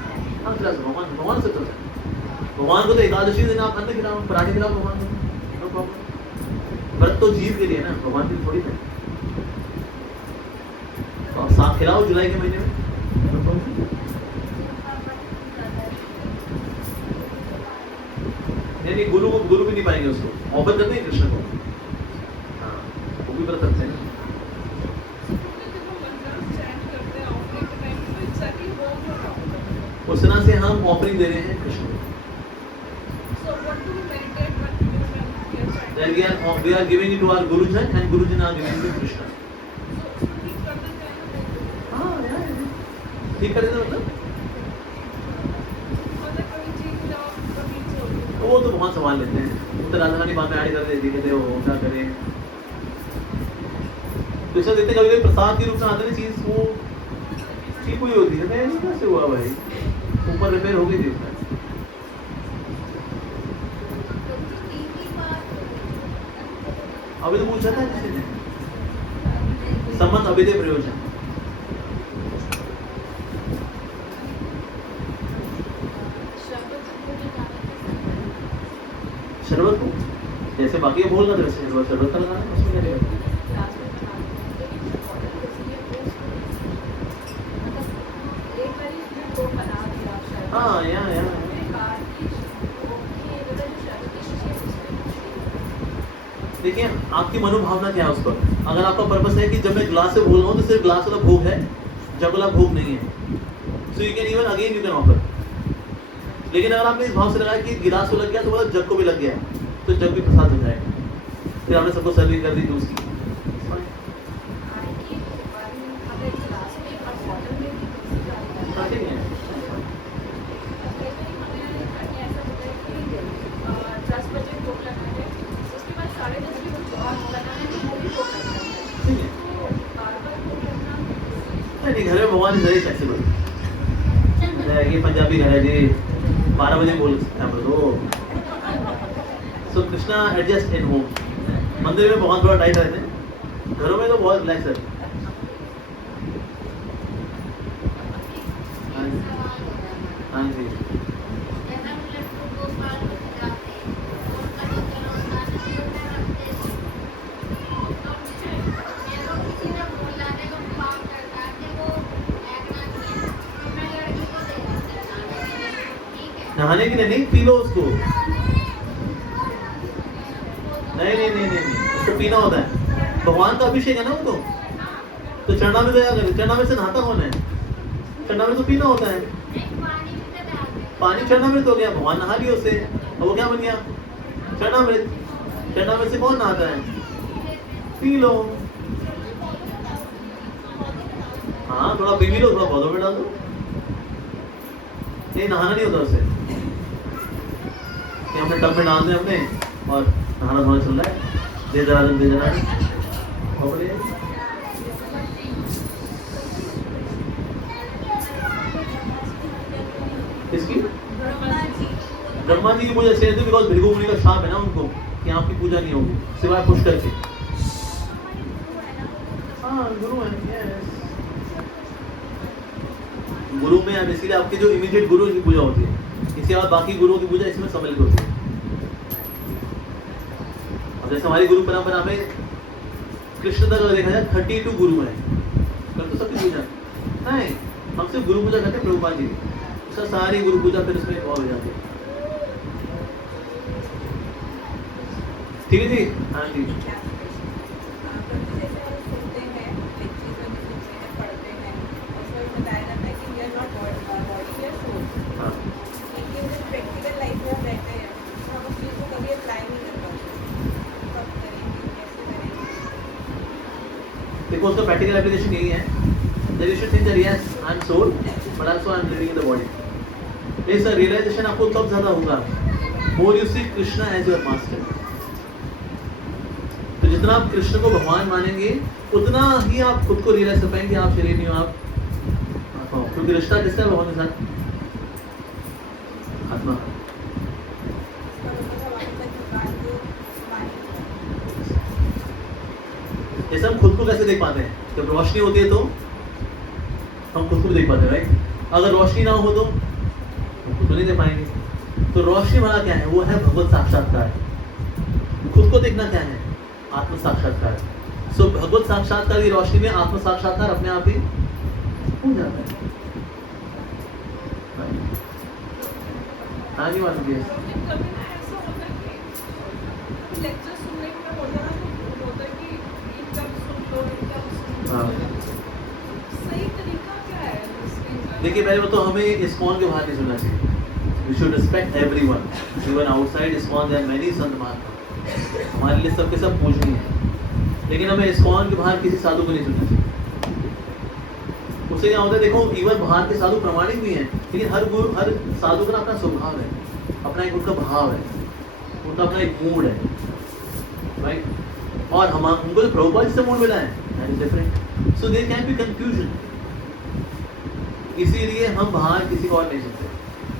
हाँ, खिला भगवान से चलता है। भगवान को तो एकादशी दिन आप अन्न खिलाओ, पराठे खिलाओ भगवान को, नो प्रॉब्लम। व्रत तो जीव के लिए ना, भगवान के लिए थोड़ी है। तो आप साग खिलाओ जुलाई के महीने में, नो प्रॉब्लम। नहीं, गुरु भी नहीं पाएंगे उसको, ऑफर करते हैं कृष्ण को। हाँ, वो भी व्रत रखते हैं। उस तरह से हम ऑफरिंग दे रहे हैं कृष्ण को। Then we are giving it to our Gurujan and Gurujan are giving it to Krishna. हाँ, ठीक कर देना मतलब। वो तो बहुत संभाल लेते हैं, वो तो राधा रानी बात में ऐड कर देती कहते हो क्या करें। तो ऐसा देखते कभी प्रसाद के रूप में आते ना चीज, वो ठीक हुई होती है, नहीं कैसे हुआ भाई, ऊपर रिपेयर हो गई थी उसमें। अभी तो पूछा था किसी ने, संबंध अभिधेय प्रयोजन। शरबत को जैसे बाकी बोल रहा था वैसे शरबत का लगाना है, उसमें क्या रहेगा? हाँ यहाँ देखिए आपकी मनोभावना क्या है उस पर। अगर आपका पर्पस है कि जब मैं ग्लास से बोल रहा हूँ तो सिर्फ ग्लास वाला भोग है, जग वाला भोग नहीं है, so you can even again you can offer. लेकिन अगर आपने इस भाव से लगाया कि गिलास को लग गया तो मतलब जग को भी लग गया, तो जग भी प्रसाद हो जाएगा। फिर आपने सबको सर्विंग कर दी दूसरी। नहीं घर में भगवान इज वेरी फ्लेक्सिबल। ये पंजाबी घर है जी, 12 बजे बोल सकते हैं तो। सो कृष्णा एडजस्ट इन होम। मंदिर में बहुत बड़ा टाइट रहते हैं, घरों में तो बहुत रिलैक्स रहते हैं। हाँ जी नहाने की नहीं, पी लो उसको। नहीं उसको पीना होता है, भगवान का अभिषेक है ना वो तो चढ़ना में तो क्या करे, चढ़ना में से नहाता कौन है? चढ़ना में तो पीना होता है। पानी चढ़ना में तो गया, भगवान नहा लिया उससे, और वो क्या बन गया? चढ़ना में से कौन नहाता है? P low. हाँ थोड़ा पी भी लो, थोड़ा पौधों में डाल दो। नहीं नहाना नहीं होता उससे, हमने टब में डाल दें अपने और नहाना धोना चल रहा है। दे जरा किसकी? ब्रह्मा जी की पूजा इसलिए थी बिकॉज भृगु मुनि का शाप है ना उनको कि आपकी पूजा नहीं होगी सिवाय पुष्कर के। हाँ गुरु है, गुरु में इसीलिए आपके जो इमीडिएट गुरु की पूजा होती है, इसके बाद बाकी गुरुओं की पूजा इसमें सम्मिलित होती है। अब जैसे हमारी गुरु परंपरा में कृष्ण तक अगर देखा जाए 32 गुरु हैं, कर तो सबकी पूजा नहीं, हम सिर्फ गुरु पूजा करते हैं प्रभुपाद जी की, उसका सारी गुरु पूजा फिर उसमें और हो जाती है। ठीक है जी, हाँ जी देखो उसका प्रैक्टिकल एप्लीकेशन यही है, that you should think that yes I am soul but also I am living in the body। इसका रियलाइजेशन आपको तब ज्यादा होगा more you see Krishna as your master। तो जितना आप कृष्ण को भगवान मानेंगे उतना ही आप खुद को रियलाइज कर पाएंगे आप शरीर नहीं हो, आप आत्मा हो। क्योंकि रिश्ता किसका है भगवान के साथ? आत्मा। जैसे हम खुद को कैसे देख पाते हैं? जब रोशनी होती है तो हम खुद को देख पाते हैं, राइट? अगर रोशनी ना हो तो खुद को नहीं देख पाएंगे। तो रोशनी वाला क्या है? वो है भगवत साक्षात्कार। खुद को देखना क्या है? आत्म साक्षात्कार। सो भगवत साक्षात्कार की रोशनी में आत्म साक्षात्कार अपने आप ही हो जाता है। आगे बात है देखिए पहले तो हमें इस्कॉन के बाहर नहीं सुनना चाहिए। We should respect everyone, even outside ISKCON there are many संत महात्मा, हमारे लिए सबके सब पूजनीय है, लेकिन हमें ISKCON के बाहर किसी साधु को नहीं सुनना चाहिए। उससे क्या होता है देखो, इवन बाहर के साधु प्रामाणिक भी हैं, लेकिन हर साधु का अपना स्वभाव है, अपना एक उनका भाव है, उनका अपना एक मूड है, राइट? और हम उनको जो प्रभुपाद से मूड मिला है that is different, so there can be confusion. इसीलिए हम बाहर किसी को और नहीं सुनते।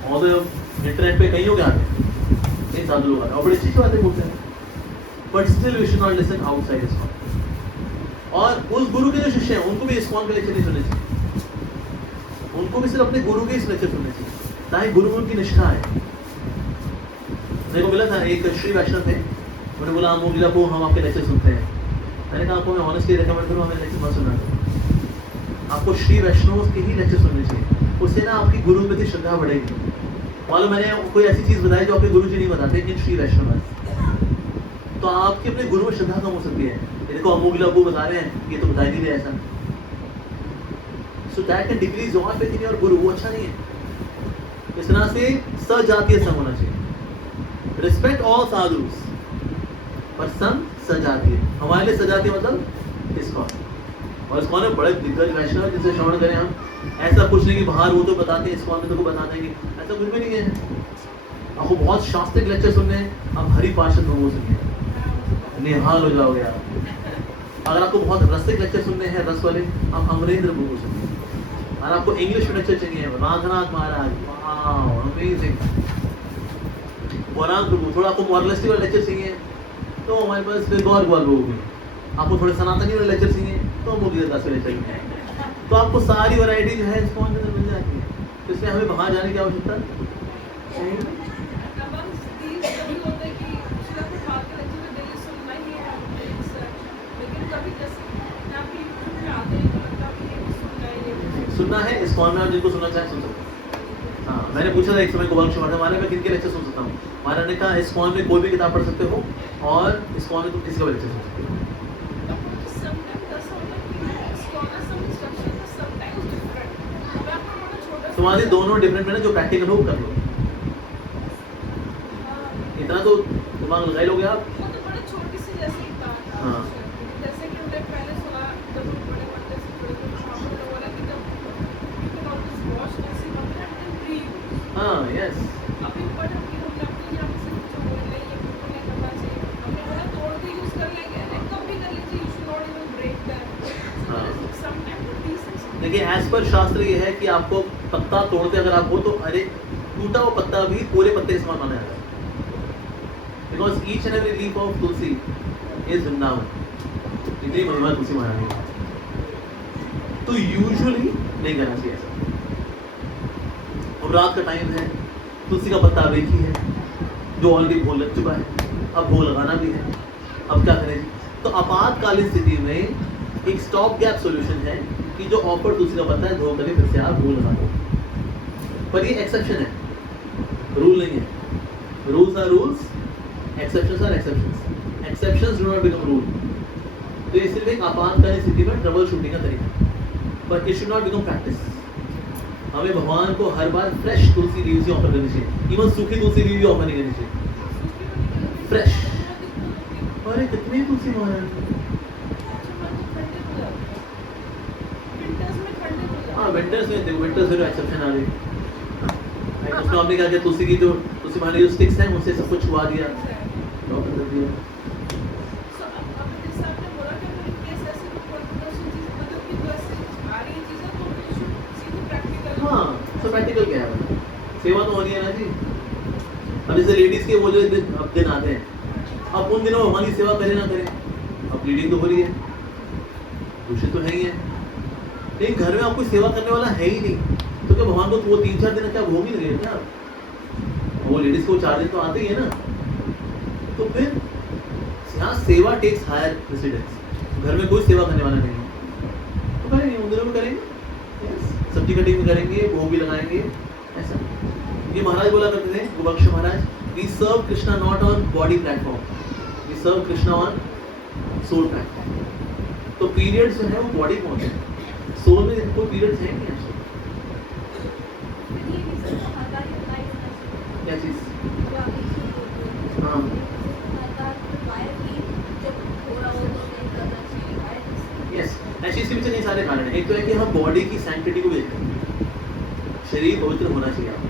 और इंटरनेट पे कई लोग आते हैं, कई साधु लोग आते हैं और बड़ी अच्छी बातें बोलते हैं, but still we should not listen outside ISKCON. और उस गुरु के जो शिष्य हैं उनको भी ISKCON के लेक्चर नहीं सुनने चाहिए, उनको भी सिर्फ अपने गुरु के ही लेक्चर सुनने चाहिए, ताकि गुरु में उनकी निष्ठा है। मेरे को मिला था एक श्री वैष्णव थे, उन्होंने बोला अमोघ को हम आपके लेक्चर सुनते हैं। मैंने कहा आपको मैं ऑनेस्टली रिकमेंड करूँ हमें लेक्चर मत सुनना चाहिए, आपको श्री वैष्णव के ही लेक्चर सुनने चाहिए, उससे ना आपकी गुरु में प्रति श्रद्धा बढ़ेगी। मालूम मैंने कोई ऐसी चीज़ बताई जो आपके गुरु जी नहीं बताते इन श्री वैष्णव, तो आपके अपने गुरु में श्रद्धा कम हो सकती है। देखो अमोघ अबू बता रहे हैं, ये तो बता नहीं रहे ऐसा, so that can decrease your faith in your गुरु, वो अच्छा नहीं है। इस तरह से सजातीय संघ होना चाहिए, रिस्पेक्ट ऑल साधुस, पर संघ सजातीय। हमारे लिए सजातीय मतलब ISKCON, और ISKCOन में बड़े दिग्गज वैष्णव जिनसे श्रवण करें हम, ऐसा कुछ नहीं कि बाहर वो तो बताते हैं ISKCOन में तो बताते हैं कि ऐसा कुछ भी नहीं है। आपको बहुत शास्त्रिक लेक्चर सुनने हैं, आप हरि पार्षद प्रभु सुनिए, निहाल हो जाओगे आप। अगर आपको बहुत रसिक लेक्चर सुनने हैं रस वाले, आप अमरेंद्र प्रभु सुनिए। और आपको इंग्लिश में लेक्चर चाहिए, राघनाथ महाराज, वाओ अमेजिंग, वरांग प्रभु। थोड़ा आपको मॉरलिस्टिक वाला लेक्चर चाहिए तो हमारे पास फिर गौर प्रभु भी। आपको थोड़े सनातनी वाले लेक्चर चाहिए तो अमोघ दास वाले लेक्चर चाहिए। तो आपको सारी वैरायटी जो है ISKCOन के अंदर मिल जाती है, तो इसलिए हमें बाहर जाने की आवश्यकता नहीं। सुनना है ISKCOन में, आप जिनको सुनना चाहें सुन सकते हैं। हाँ, मैंने पूछा था एक समय को वर्कशॉप में, हमारे में किन के लेक्चर सुन सकता हूँ, हमारा ने कहा ISKCOन में कोई भी किताब पढ़ सकते हो, और ISKCOन में तुम किसी का भी लेक्चर सुन सकते हो। तुम्हारे दोनों डिफरेंट है ना, जो प्रैक्टिकल हो कर लो, इतना तो दिमाग लगाई लोगे आप। वो तो बड़ी छोटी सी जैसे ही बात है। हाँ। जैसे कि हमने पहले सुना जब हम बड़े बड़े से बड़े वहाँ पर बोला कि जब you can always wash ऐसी बातें and then breathe। हाँ, यस। अभी बट हम अपने यहाँ से जो बोल रहे हैं ये बिल्कुल नहीं करना चाहिए। हमने बोला तोड़ के यूज़ कर लेंगे, नहीं कब भी कर लीजिए, you should not even break them। हाँ। Sometimes the decent। देखिए एज पर शास्त्र ये है कि आपको पत्ता तोड़ते अगर आप हो तो अरे टूटा हुआ पत्ता भी पूरे पत्ते के समान माना जाता है, because each and every leaf of Tulsi is Vrindavan, इतनी महिमा तुलसी महारानी की। तो यूजुअली नहीं करना चाहिए ऐसा। अब रात का टाइम है, तुलसी का पत्ता अब एक ही है जो ऑलरेडी भोल लग चुका है, अब भोल लगाना भी है, अब क्या करें? तो आपातकालीन स्थिति में एक स्टॉप गैप सॉल्यूशन है कि जो ऑफर तुलसी का पत्ता है धो करके फिर से आप भूल लगा दो, पर ये एक्सेप्शन है, रूल नहीं है। Rules are rules, exceptions are exceptions, exceptions do not become rule. तो ये सिर्फ एक आपातकालीन स्थिति में ट्रबल शूटिंग का तरीका, पर it should not become practice. हमें भगवान को हर बार फ्रेश तुलसी लीव्स ही ऑफर करनी चाहिए, इवन सूखी तुलसी लीव भी ऑफर नहीं करनी चाहिए, फ्रेश। अरे कितनी तुलसी महाराज, हाँ विंटर्स में देखो, विंटर्स में एक्सेप्शन आ रही है। उसमें आपने क्या किया, तुलसी की जो तुलसी माने जो स्टिक्स हैं उनसे सब कुछ छुआ दिया, डॉक्टर कर दिया। हाँ, तो प्रैक्टिकल क्या है, सेवा तो होनी है ना जी। अब जैसे लेडीज के वो जो दिन आते हैं, अब उन दिनों हमारी सेवा करें ना करें, अब ब्लीडिंग तो हो रही है, दूषित तो है ही है, लेकिन घर में आप कोई सेवा करने वाला है ही नहीं, तो क्या भगवान को वो 3-4 दिन क्या भोग ही लगे क्या? वो लेडीज को 4 दिन तो आते ही है ना, तो फिर यहाँ सेवा टेक्स हायर प्रेसिडेंस। घर में कोई सेवा करने वाला नहीं है तो करेंगे, उन दिनों में करेंगे, सब्जी कटिंग भी करेंगे, भोग भी लगाएंगे, ऐसा। ये महाराज बोला करते थे, गोबक्ष महाराज, we serve Krishna not on body platform, we serve Krishna on soul platform. तो पीरियड्स जो है वो बॉडी में होते हैं, सोल में कोई पीरियड्स है नहीं एक्चुअली। क्या चीज? हाँ, यस, ऐसी इसके पीछे कई सारे कारण हैं। एक तो है कि हम बॉडी की सैंक्टिटी को देखते हैं, शरीर पवित्र होना चाहिए आपको,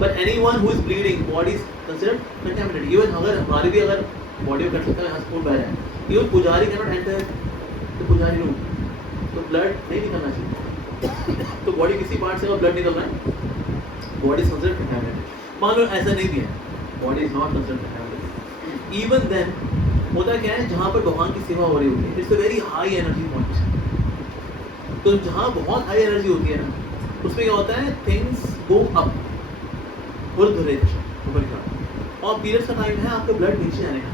but anyone who is bleeding body is considered contaminated. Even अगर हमारे भी अगर बॉडी में कट सकता है, खून बह रहा है, इवन पुजारी कैन नॉट एंटर द पुजारी रूम, तो ब्लड नहीं निकलना चाहिए। तो बॉडी किसी पार्ट से अगर ब्लड निकल रहा है, बॉडी इज कंसीडर्ड कंटैमिनेटेड। मान लो ऐसा नहीं भी है, body is not considered contaminated, even then होता क्या है, जहाँ पर भगवान की सेवा हो रही होती है, it's a very high energy point. तो जहाँ बहुत हाई एनर्जी होती है ना, उसमें क्या होता है, थिंग्स गो अप, ऊर्ध्वरेख, ऊपर की तरफ। और पीरियड्स का टाइम है आपका ब्लड नीचे आने का,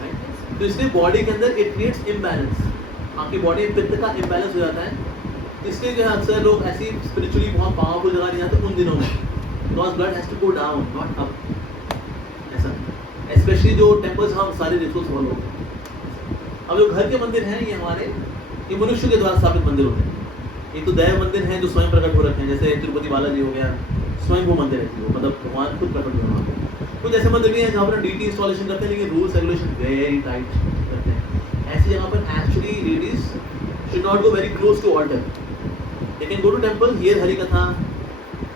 राइट? तो इसलिए बॉडी के अंदर इट क्रिएट्स इम्बैलेंस, आपकी बॉडी में पित्त का इम्बैलेंस हो जाता है। इसलिए जो है अक्सर लोग ऐसी स्पिरिचुअली बहुत पावरफुल जगह नहीं जाते उन दिनों में, because blood has to go down not up, ऐसा। स्पेशली जो टेम्पल्स हम सारे रिचुअल्स फॉलो होते हैं। अब जो घर के मंदिर हैं ये हमारे, ये मनुष्य के द्वारा स्थापित मंदिर होते हैं। एक तो दैव मंदिर हैं जो स्वयं प्रकट हो रखे हैं, जैसे तिरुपति बालाजी हो गया, स्वयं वो मंदिर है, मतलब भगवान खुद प्रकट हो रहा है। कुछ ऐसे मंदिर भी हैं जहाँ पर डीटी इंस्टॉलेशन करते हैं, लेकिन रूल्स रेगुलेशन वेरी टाइट करते हैं। ऐसी जगह पर actually ladies should not go very close to altar. They can go to temple, hear Hari Katha,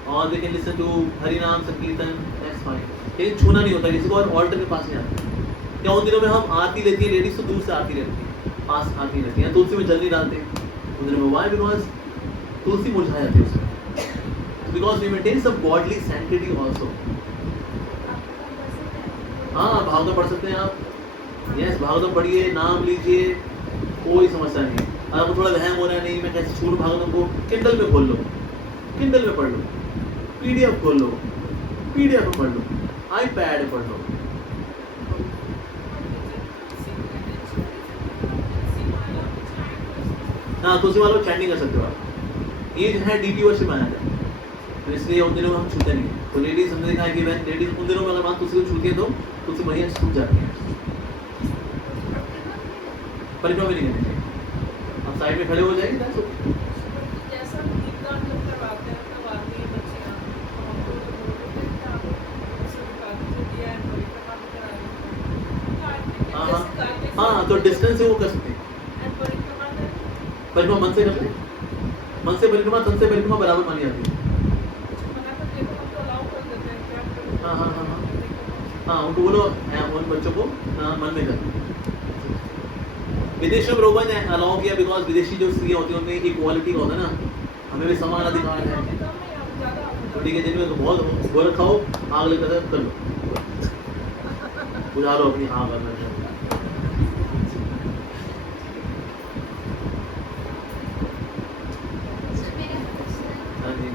or they can listen to Hari Naam Sankirtan, that's fine. लेकिन छूना नहीं होता किसी को, और ऑल्टर के पास नहीं आते। क्या उन दिनों में हम आरती लेती है लेडीज, तो दूर से आरती रहती है, पास आरती रहती है, तुलसी में जल नहीं डालते उन दिनों में। वाई? बिकॉज तुलसी मुरझा जाती है उसमें, because we maintain some godly sanctity also. हाँ, भागवत पढ़ सकते हैं आप, यस, भागवत पढ़िए, नाम लीजिए, कोई समस्या नहीं। आपको थोड़ा वहम हो रहा है, नहीं मैं कैसे छोड़ूं भागवतम को, किंडल में खोल लो, किंडल में पढ़ लो, पीडीएफ खोल लो, पीडीएफ में पढ़ लो, आईपैड में पढ़ लो। हाँ, तुलसी वालों चैंटिंग कर सकते हो आप। ये जो है डीटी वर्षिप माना जाता है, तो इसलिए उन दिनों में हम छूते नहीं। तो लेडीज हमने देखा है कि वह लेडीज उन दिनों में अगर तुलसी को छूती है तो तुलसी बढ़िया छूट जाती है। परिक्रमा भी नहीं करनी चाहिए, आप साइड में खड़े हो जाएंगे, that's okay। जैसा दीपदान जब करवाते हैं तब आती है बच्चियाँ, हाँ, तो डिस्टेंस से वो कर सकते हैं। परिक्रमा मन से करते हैं, मन से परिक्रमा, तन से परिक्रमा बराबर मानी जाती है। हाँ हाँ हाँ हाँ हाँ, उनको बोलो उन बच्चों को मन में कर। विदेशों में रोमन ने अलाउ किया, बिकॉज विदेशी जो स्त्रियाँ होती हैं उनमें इक्वालिटी का होता है ना, हमें भी समान अधिकार है। तो ठीक है, जिनमें तो बहुत गोर खाओ, आग लेकर कर लो, बुझा लो अपनी आग करना। हाँ जी,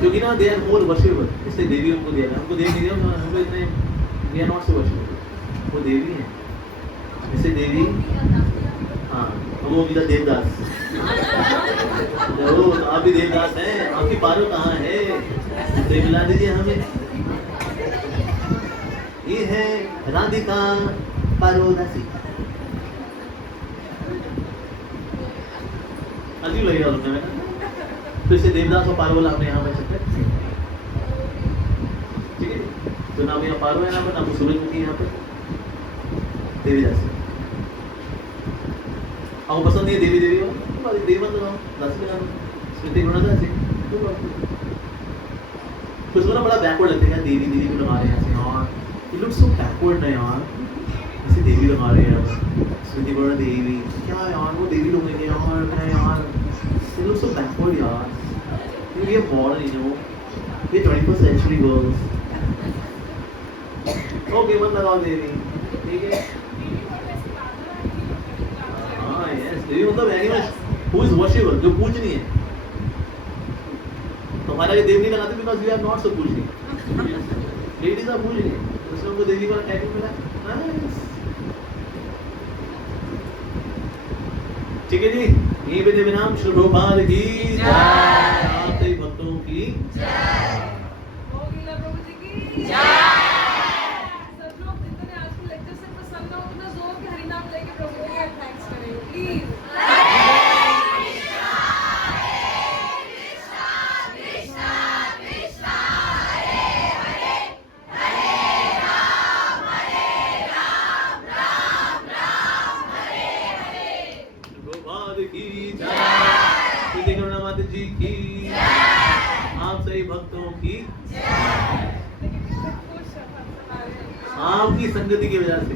क्योंकि ना दे आर मोर वर्शिपेबल, इसलिए देवी उनको दिया है, हमको देवी नहीं दिया, हमको इतने we are not so worshipable, वो देवी है, इससे देवी। हाँ, वो भी देवदास, तो आप भी देवदास हैं, आपकी पारो कहाँ है, तो मिला दीजिए हमें। ये है राधिका पारोदासी, अजीब लगेगा सुनने में, तो इसे देवदास और पारो वाला हमने यहाँ पर सकते हैं, ठीक है। तो नाम यहाँ पारो है, नाम पर नाम सूरजमुखी यहाँ पर देवीदास। आपको पसंद नहीं है देवी देवी वाला, देवी मत लगाओ, दासी लगा दो, स्मृति गुणा दासी। कुछ ना बड़ा बैकवर्ड लगता है यार, देवी देवी को लगा रहे हैं ऐसे, यार ये लोग सो बैकवर्ड ना यार, ऐसे देवी लगा रहे हैं यार, स्मृति गुणा देवी, क्या यार वो देवी लोग हैं यार, मैं यार ये लोग सो बैकवर्ड यार, ये मॉडर्न यू नो, ये 21st सेंचुरी गर्ल्स। ओके, मत लगाओ देवी, ठीक है। हाँ यस, देवी मतलब एनिमल हु इज वर्शिपेबल, जो पूजनीय है। तो हमारा ये देव नहीं लगाते because we are not so पूजनीय, लेडीज आर पूजनीय, उसमें उनको देवी का टाइटल मिला। ठीक है जी, यहीं पे देवी नाम श्री प्रभुपाद की जय, आप सभी भक्तों की जय, मोगीला प्रभु जी की जय। सब लोग जितने आज के लेक्चर से पसंद हो, उतना जोर के हरि नाम लेके प्रभु जी का थैंक्स करें प्लीज। जी की आप सभी भक्तों की आपकी संगति की वजह से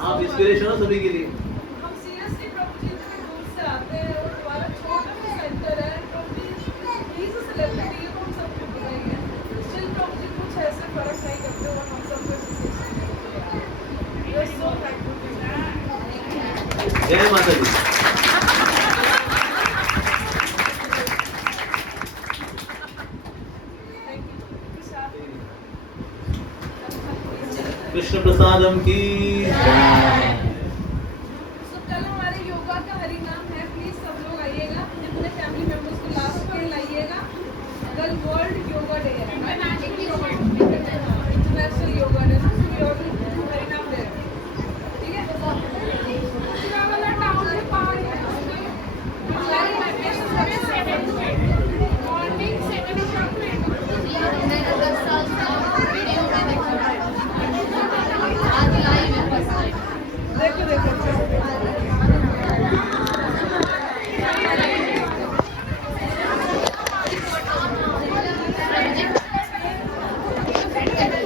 आप इंस्पिरेशन हो सभी के लिए। हम सीरियसली प्रभु जी इतने दूर से फर्क नहीं करते और हम सबको इसी से We are so thankful to you. जय माता दी। Thank you. प्रसाद। कृष्ण प्रसादम की जय। So, कल हमारे योगा का हरि नाम है, प्लीज सब लोग आइएगा, अपने फैमिली मेंबर्स को लास्ट पर लाइएगा। कल वर्ल्ड योगा डे है, इंटरनेशनल योगा डे, तो हरि नाम डे, ठीक है? पूरा वाला टाउन में पार्क है, सारी लोकेशन मॉर्निंग 7 o'clock में मैंने 10 साल से वीडियो में देखा है, आज लाइव है फर्स्ट टाइम। देखो देखो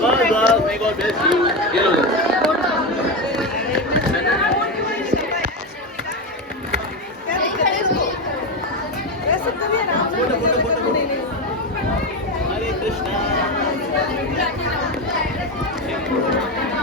बस बस, may God bless you। ये लो। वैसे तो भी आराम से